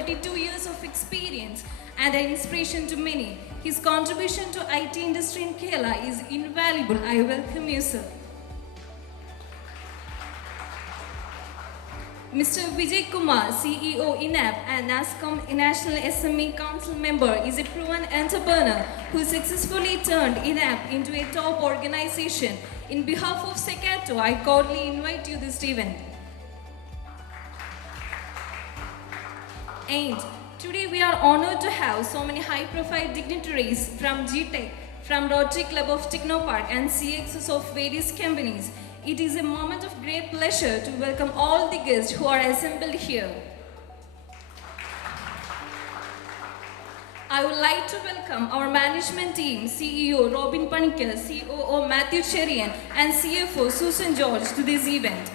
32 years of experience and an inspiration to many. His contribution to IT industry in Kerala is invaluable. I welcome you, sir. Mr. Vijay Kumar, CEO INAP and NASCOM National SME Council member, is a proven entrepreneur who successfully turned INAP into a top organization. In behalf of SEQATO, I cordially invite you to this event. And today we are honored to have so many high-profile dignitaries from GTech, from Rotary Club of Technopark and CXOs of various companies. It is a moment of great pleasure to welcome all the guests who are assembled here. I would like to welcome our management team, CEO Robin Panikkal, COO Matthew Cherian, and CFO Susan George to this event.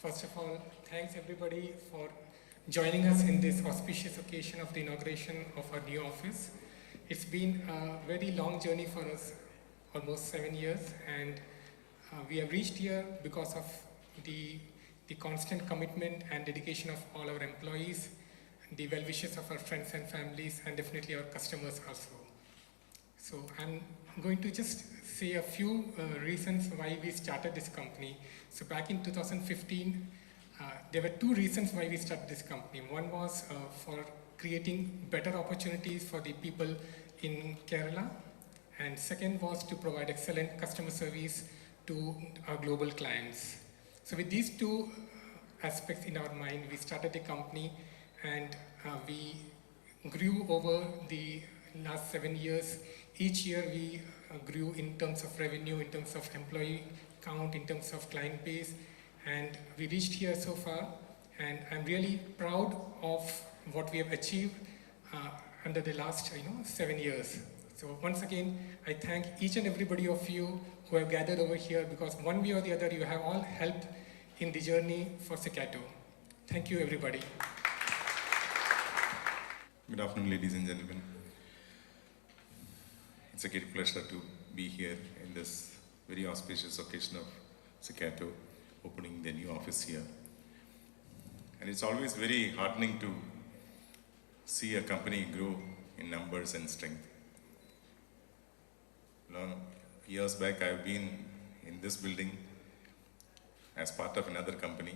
First of all, thanks everybody for joining us in this auspicious occasion of the inauguration of our new office. It's been a very long journey for us, almost 7 years, and we have reached here because of the constant commitment and dedication of all our employees, the well wishes of our friends and families, and definitely our customers also. So I'm going to just say a few reasons why we started this company. So back in 2015, there were two reasons why we started this company. One was for creating better opportunities for the people in Kerala, and second was to provide excellent customer service to our global clients. So with these two aspects in our mind, we started the company, and we grew over the last 7 years. Each year we grew in terms of revenue, in terms of employee count, in terms of client base, and we reached here so far, and I'm really proud of what we have achieved under the last 7 years. So once again, I thank each and everybody of you who have gathered over here, because one way or the other you have all helped in the journey for SEQATO. Thank you everybody. Good afternoon, ladies and gentlemen. It's a great pleasure to be here in this very auspicious occasion of SEQATO opening the new office here. And it's always very heartening to see a company grow in numbers and strength. Years back, I've been in this building as part of another company,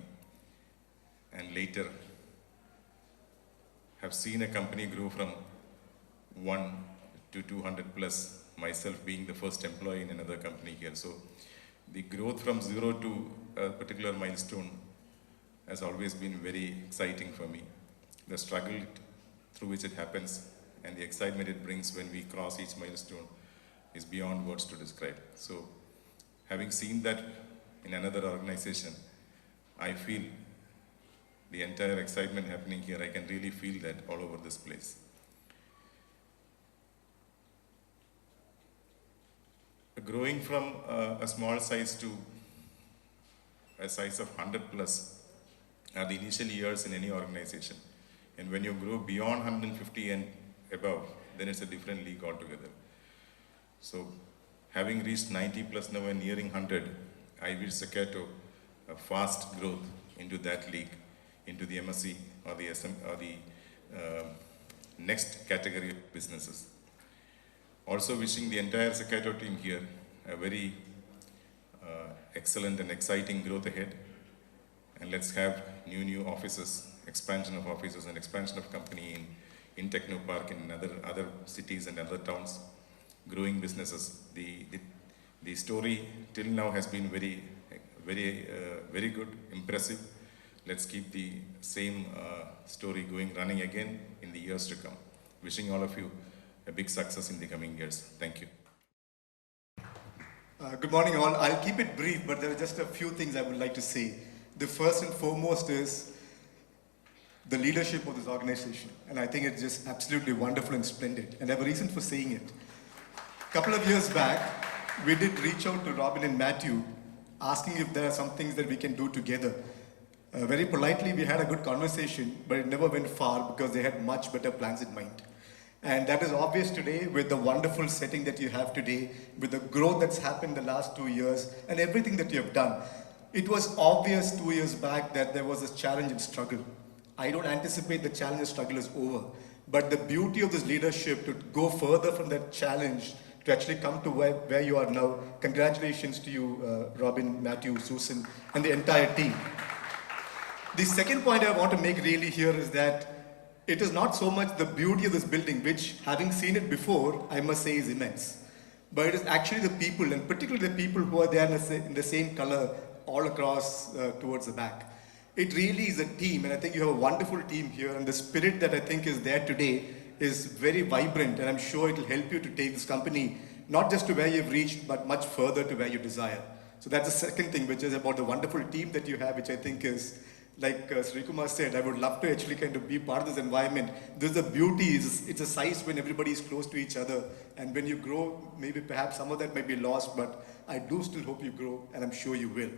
and later have seen a company grow from 1 to 200 plus, myself being the first employee in another company here. So the growth from 0 to a particular milestone has always been very exciting for me. The struggle through which it happens and the excitement it brings when we cross each milestone is beyond words to describe. So having seen that in another organization, I feel the entire excitement happening here. I can really feel that all over this place. Growing from a small size to a size of 100 plus are the initial years in any organization. And when you grow beyond 150 and above, then it's a different league altogether. So having reached 90 plus now and nearing 100, I wish SEQATO a fast growth into that league, into the MSc or the SM or the next category of businesses. Also wishing the entire SEQATO team here a very excellent and exciting growth ahead. And let's have new offices, expansion of offices and expansion of company in Technopark and in other cities and other towns, growing businesses. The story till now has been very good, impressive. Let's keep the same story running again in the years to come. Wishing all of you a big success in the coming years. Thank you. Good morning all. I'll keep it brief, but there are just a few things I would like to say. The first and foremost is the leadership of this organization. And I think it's just absolutely wonderful and splendid. And I have a reason for saying it. A couple of years back, we did reach out to Robin and Matthew, asking if there are some things that we can do together. Very politely, we had a good conversation, but it never went far because they had much better plans in mind. And that is obvious today with the wonderful setting that you have today, with the growth that's happened the last 2 years, and everything that you have done. It was obvious 2 years back that there was a challenge and struggle. I don't anticipate the challenge and struggle is over, but the beauty of this leadership to go further from that challenge to actually come to where you are now. Congratulations to you, Robin, Matthew, Susan, and the entire team. The second point I want to make really here is that it is not so much the beauty of this building, which, having seen it before, I must say is immense. But it is actually the people, and particularly the people who are there in the same color all across towards the back. It really is a team, and I think you have a wonderful team here, and the spirit that I think is there today is very vibrant, and I'm sure it will help you to take this company not just to where you've reached, but much further to where you desire. So that's the second thing, which is about the wonderful team that you have, which I think is, like Sri Kumar said, I would love to actually kind of be part of this environment. This is the beauty, it's a size when everybody is close to each other, and when you grow, maybe perhaps some of that might be lost, but I do still hope you grow, and I'm sure you will.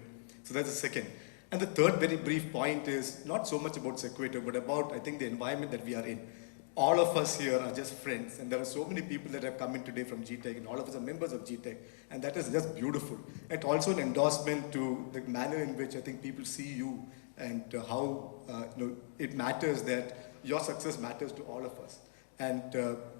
So that's the second. And the third very brief point is not so much about SEQATO, but about, I think, the environment that we are in. All of us here are just friends, and there are so many people that have come in today from GTech, and all of us are members of GTech, and that is just beautiful. And also an endorsement to the manner in which I think people see you, and how it matters that your success matters to all of us. And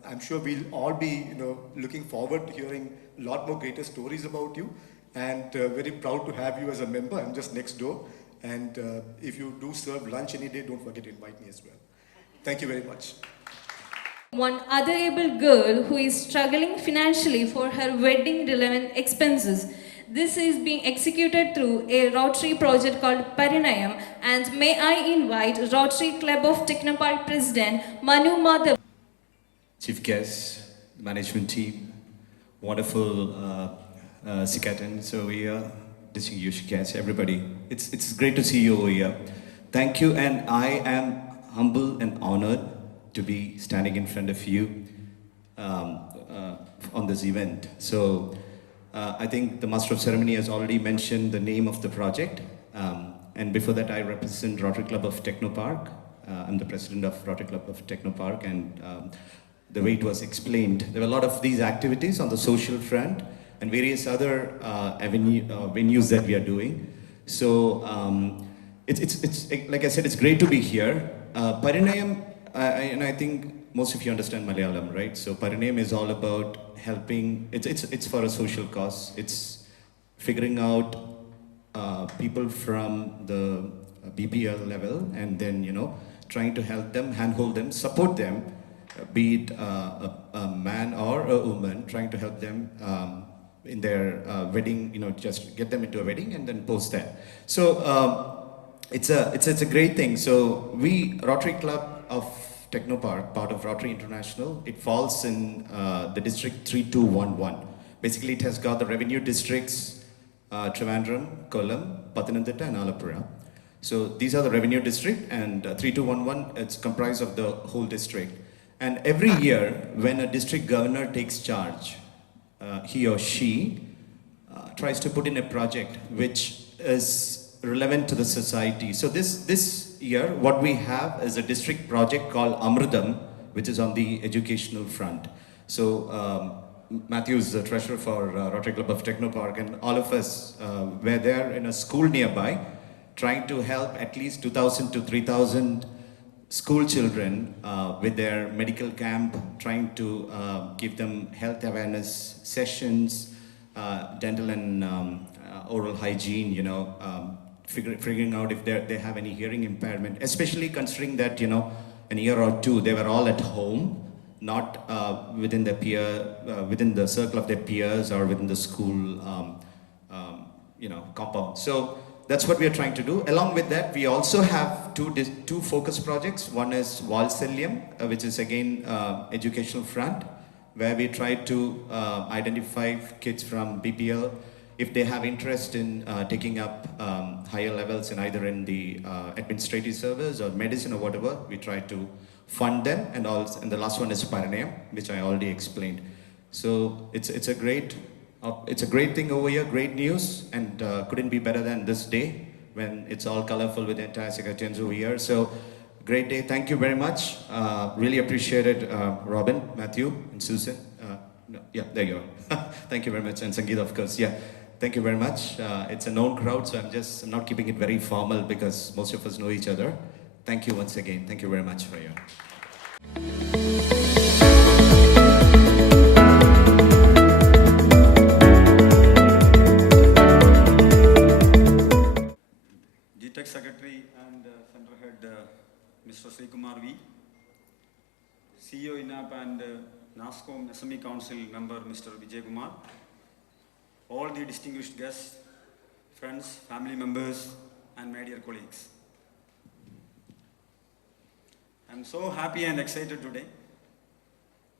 I'm sure we'll all be looking forward to hearing a lot more greater stories about you, and very proud to have you as a member. I'm just next door, and if you do serve lunch any day, don't forget to invite me as well. Thank you very much. One other able girl who is struggling financially for her wedding relevant expenses. This is being executed through a Rotary project called Parinayam, and may I invite Rotary Club of Technopark President Manu Madhav. Chief guests, management team, wonderful SEQATOans over here, distinguished guests, everybody. It's great to see you over here. Thank you, and I am humble and honored to be standing in front of you on this event. So I think the Master of Ceremony has already mentioned the name of the project. And before that, I represent Rotary Club of Technopark. I'm the president of Rotary Club of Technopark, and the way it was explained, there were a lot of these activities on the social front and various other venues that we are doing. So it's like I said, it's great to be here. Parinayam, and I think most of you understand Malayalam, right? So Parinayam is all about helping, it's for a social cause. It's figuring out people from the BPL level, and then, trying to help them, handhold them, support them, be it a man or a woman, trying to help them in their wedding, just get them into a wedding and then post that. So it's a great thing. So we, Rotary Club of Technopark, part of Rotary International, it falls in the district 3211. Basically, it has got the revenue districts Trivandrum, Kollam, Pathanamthitta and Alappuzha. So these are the revenue district, and 3211, it's comprised of the whole district. And every year when a district governor takes charge, he or she tries to put in a project which is relevant to the society. So this year, what we have is a district project called Amritam, which is on the educational front. So Matthew is the treasurer for Rotary Club of Technopark, and all of us were there in a school nearby, trying to help at least 2,000 to 3,000 school children with their medical camp, trying to give them health awareness sessions, dental and oral hygiene, you know, figuring out if they have any hearing impairment, especially considering that, you know, an year or two, they were all at home, not within within the circle of their peers or within the school, you know, compound. So that's what we are trying to do. Along with that, we also have two focus projects. One is Valselyam, which is again educational front, where we try to identify kids from BPL if they have interest in taking up higher levels in either in the administrative service or medicine or whatever. We try to fund them, and the last one is Paranayam, which I already explained. So it's a great thing over here, great news, and couldn't be better than this day when it's all colorful with the entire SEQATO over here. So great day, thank you very much. Really appreciate it, Robin, Matthew, and Susan. No, yeah, there you are. Thank you very much, and Sangeeta, of course. Yeah, thank you very much. It's a known crowd, so I'm not keeping it very formal because most of us know each other. Thank you once again. Thank you very much for your. Tech Secretary and Center Head Mr. Srikumar V, CEO INAP and NASCOM SME Council Member Mr. Vijay Kumar, all the distinguished guests, friends, family members, and my dear colleagues. I'm so happy and excited today,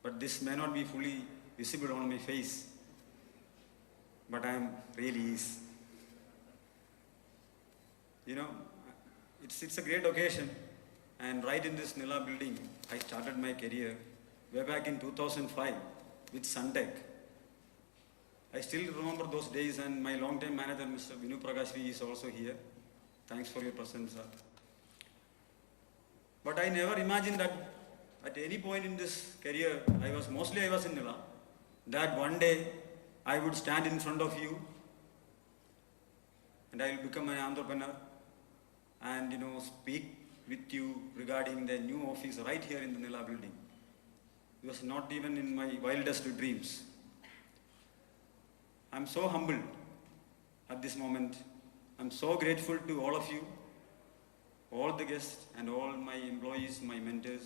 but this may not be fully visible on my face, but I'm really is. You know, it's a great occasion, and right in this NILA building, I started my career way back in 2005 with Suntech. I still remember those days, and my long-time manager, Mr. Vinu Prakash V, is also here. Thanks for your presence, sir. But I never imagined that at any point in this career, I was in NILA, that one day I would stand in front of you and I will become an entrepreneur and, you know, speak with you regarding the new office right here in the NILA building. It was not even in my wildest dreams. I'm so humbled at this moment. I'm so grateful to all of you, all the guests and all my employees, my mentors.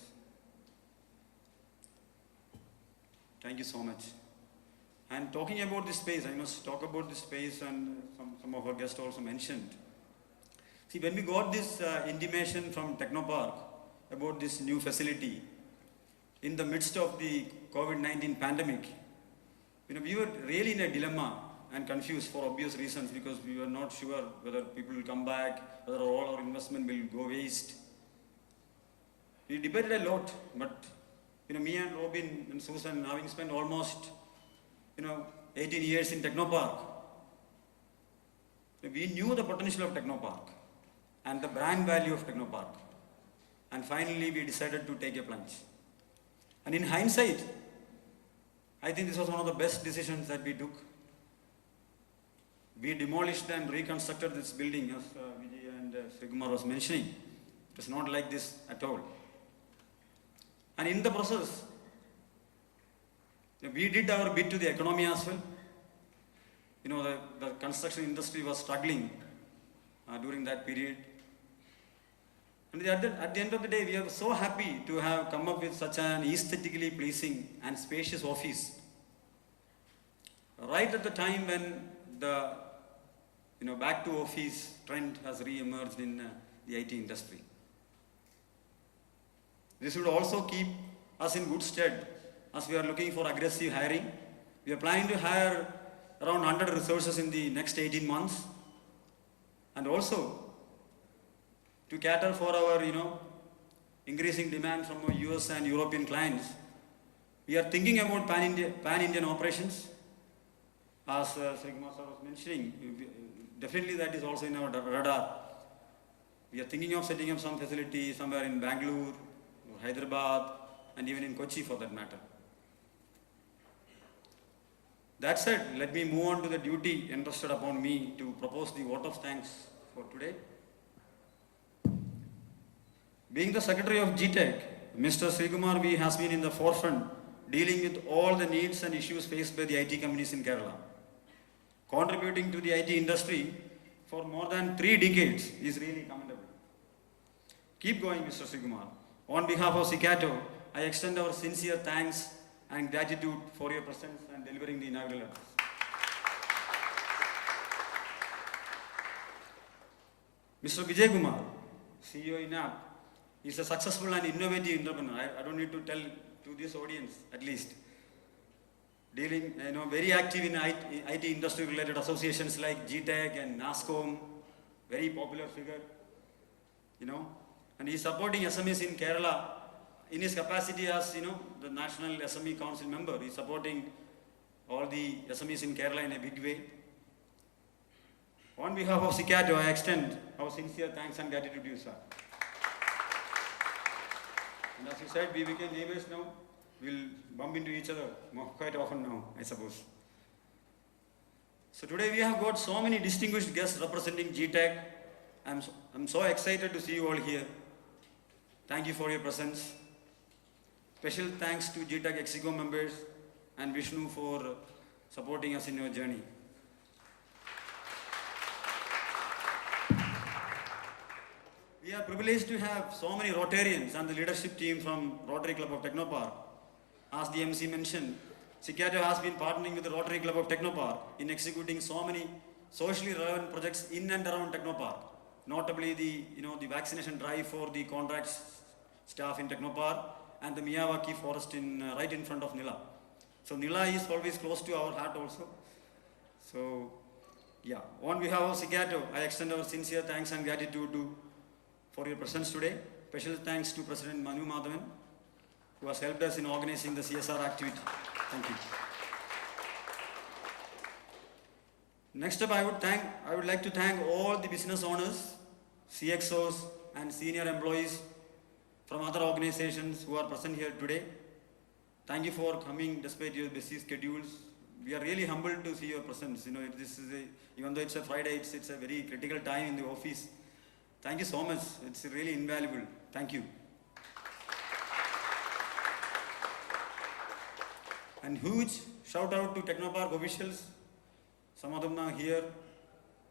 Thank you so much. And talking about this space, I must talk about this space, and some of our guests also mentioned. See, when we got this intimation from Technopark about this new facility, in the midst of the COVID-19 pandemic, you know, we were really in a dilemma and confused for obvious reasons, because we were not sure whether people will come back, whether all our investment will go waste. We debated a lot, but, you know, me and Robin and Susan, having spent almost, you know, 18 years in Technopark, we knew the potential of Technopark and the brand value of Technopark. And finally, we decided to take a plunge. And in hindsight, I think this was one of the best decisions that we took. We demolished and reconstructed this building, as Vijay and Srikumar was mentioning. It was not like this at all. And in the process, we did our bit to the economy as well. You know, the construction industry was struggling during that period. And at the end of the day, we are so happy to have come up with such an aesthetically pleasing and spacious office. Right at the time when the, you know, back to office trend has re-emerged in the IT industry. This would also keep us in good stead as we are looking for aggressive hiring. We are planning to hire around 100 resources in the next 18 months. And also to cater for our, increasing demand from our US and European clients, we are thinking about pan-Indian operations. As Sri Kumar sir was mentioning, definitely that is also in our radar. We are thinking of setting up some facility somewhere in Bangalore, or Hyderabad, and even in Kochi for that matter. That said, let me move on to the duty entrusted upon me to propose the vote of thanks for today. Being the Secretary of GTech, Mr. Sri Kumar V has been in the forefront dealing with all the needs and issues faced by the IT companies in Kerala. Contributing to the IT industry for more than 3 decades is really commendable. Keep going, Mr. Sri Kumar. On behalf of SEQATO, I extend our sincere thanks and gratitude for your presence and delivering the inaugural address. Mr. Vijay Kumar, CEO INAP, is a successful and innovative entrepreneur. I don't need to tell to this audience at least. Dealing, very active in IT industry related associations like GTech and NASCOM, very popular figure, and he's supporting SMEs in Kerala in his capacity as, the National SME Council member. He's supporting all the SMEs in Kerala in a big way. On behalf of SEQATO, I extend our sincere thanks and gratitude to you, sir. And as you said, we became neighbors now. We'll bump into each other quite often now, I suppose. So today we have got so many distinguished guests representing GTech. I'm so excited to see you all here. Thank you for your presence. Special thanks to GTech Execo members and Vishnu for supporting us in your journey. We are privileged to have so many Rotarians and the leadership team from Rotary Club of Technopark. As the MC mentioned, SEQATO has been partnering with the Rotary Club of Technopark in executing so many socially relevant projects in and around Technopark. Notably the vaccination drive for the contract staff in Technopark and the Miyawaki forest right in front of NILA. So NILA is always close to our heart also. So yeah, on behalf of SEQATO, I extend our sincere thanks and gratitude for your presence today. Special thanks to President Manu Madhavan, who has helped us in organizing the CSR activity. Thank you. Next up, I would like to thank all the business owners, CXOs, and senior employees from other organizations who are present here today. Thank you for coming despite your busy schedules. We are really humbled to see your presence. Even though it's a Friday, it's a very critical time in the office. Thank you so much. It's really invaluable. Thank you. And huge shout out to Technopark officials. Some of them are here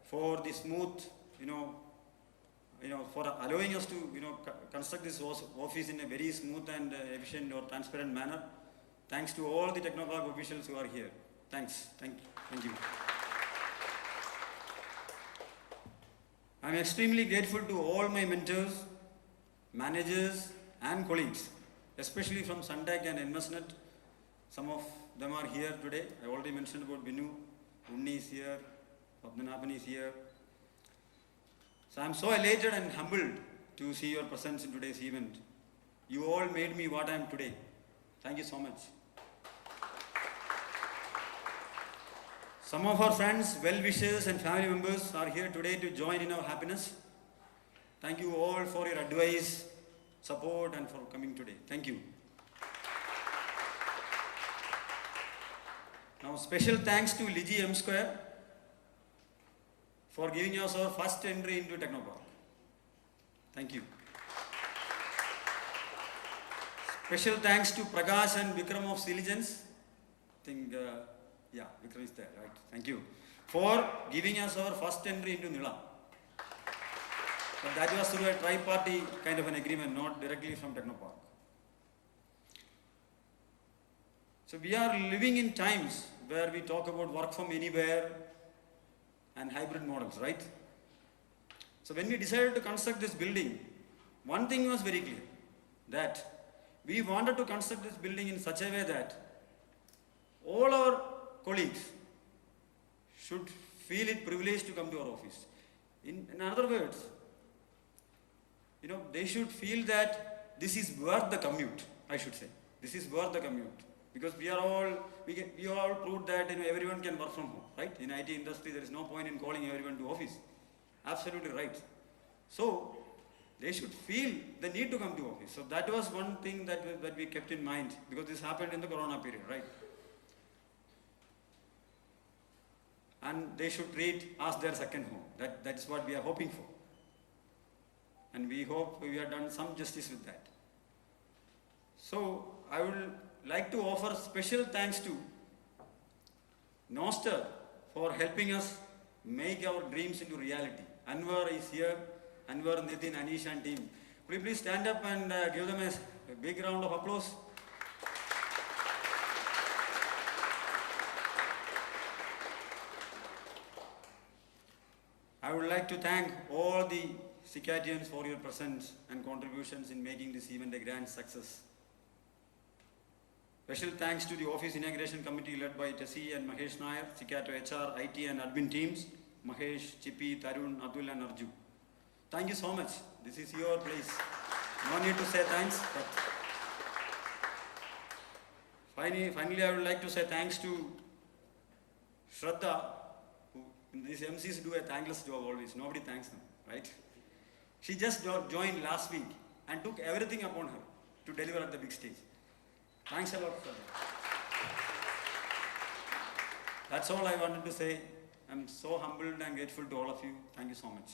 for the smooth, for allowing us to, construct this office in a very smooth and efficient or transparent manner. Thanks to all the Technopark officials who are here. Thanks. Thank you. I'm extremely grateful to all my mentors, managers, and colleagues, especially from Suntech and InvestNet. Some of them are here today. I already mentioned about Binu. Unni is here. Padmanabhan is here. So I'm so elated and humbled to see your presence in today's event. You all made me what I am today. Thank you so much. Some of our friends, well-wishers and family members are here today to join in our happiness. Thank you all for your advice, support, and for coming today. Thank you. Now, special thanks to Ligi M Square for giving us our first entry into Technopark. Thank you. Special thanks to Prakash and Vikram of Siligence. I think, Vikram is there, right? Thank you. For giving us our first entry into NILA. But that was through a tri-party kind of an agreement, not directly from Technopark. So we are living in times where we talk about work from anywhere and hybrid models, right? So when we decided to construct this building, one thing was very clear, that we wanted to construct this building in such a way that all our colleagues should feel it privileged to come to our office. In other words, they should feel that this is worth the commute, I should say. This is worth the commute. Because we all proved that everyone can work from home, right? In IT industry, there is no point in calling everyone to office. Absolutely right. So, they should feel the need to come to office. So that was one thing that we kept in mind, because this happened in the Corona period, right? And they should treat us their second home. That is what we are hoping for. And we hope we have done some justice with that. So I would like to offer special thanks to Noster for helping us make our dreams into reality. Anwar is here. Anwar, Nitin, Anish and team. Could you please stand up and give them a big round of applause? I would like to thank all the SEQATians for your presence and contributions in making this event a grand success. Special thanks to the Office Inauguration Committee led by Tessie and Mahesh Nair, SEQATO HR, IT and admin teams, Mahesh, Chippy, Tarun, Atul and Arju. Thank you so much. This is your place. No need to say thanks, but finally I would like to say thanks to Shraddha, who these MCs do a thankless job always. Nobody thanks them, right? She just joined last week and took everything upon her to deliver at the big stage. Thanks a lot, Shraddha. That's all I wanted to say. I'm so humbled and grateful to all of you. Thank you so much.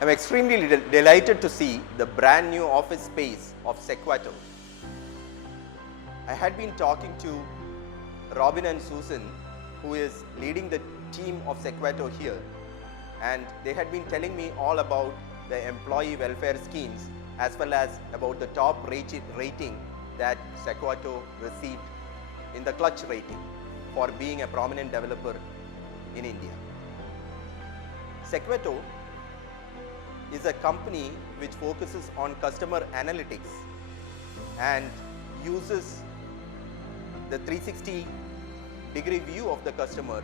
I'm extremely delighted to see the brand new office space of SEQATO. I had been talking to Robin and Susan, who is leading the team of SEQATO here, and they had been telling me all about the employee welfare schemes as well as about the top rating that SEQATO received in the clutch rating for being a prominent developer in India. SEQATO is a company which focuses on customer analytics and uses the 360-degree view of the customer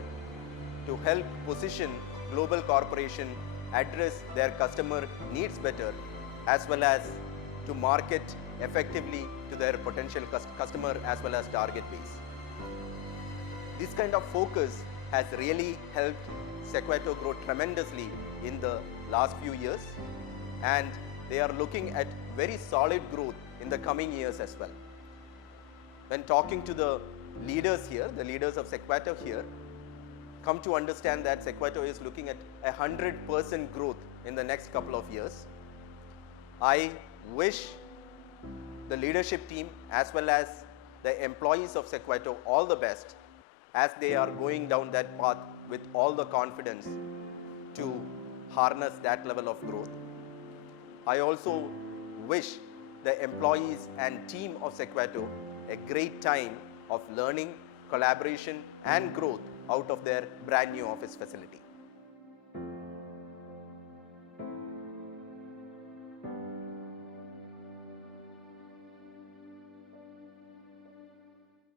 to help position global corporation address their customer needs better, as well as to market effectively to their potential customer as well as target base. This kind of focus has really helped SEQATO grow tremendously in the last few years, and they are looking at very solid growth in the coming years as well. When talking to the leaders here, the leaders of SEQATO here, come to understand that SEQATO is looking at 100% growth in the next couple of years. I wish the leadership team as well as the employees of SEQATO all the best as they are going down that path with all the confidence to harness that level of growth. I also wish the employees and team of SEQATO a great time of learning, collaboration and growth out of their brand new office facility.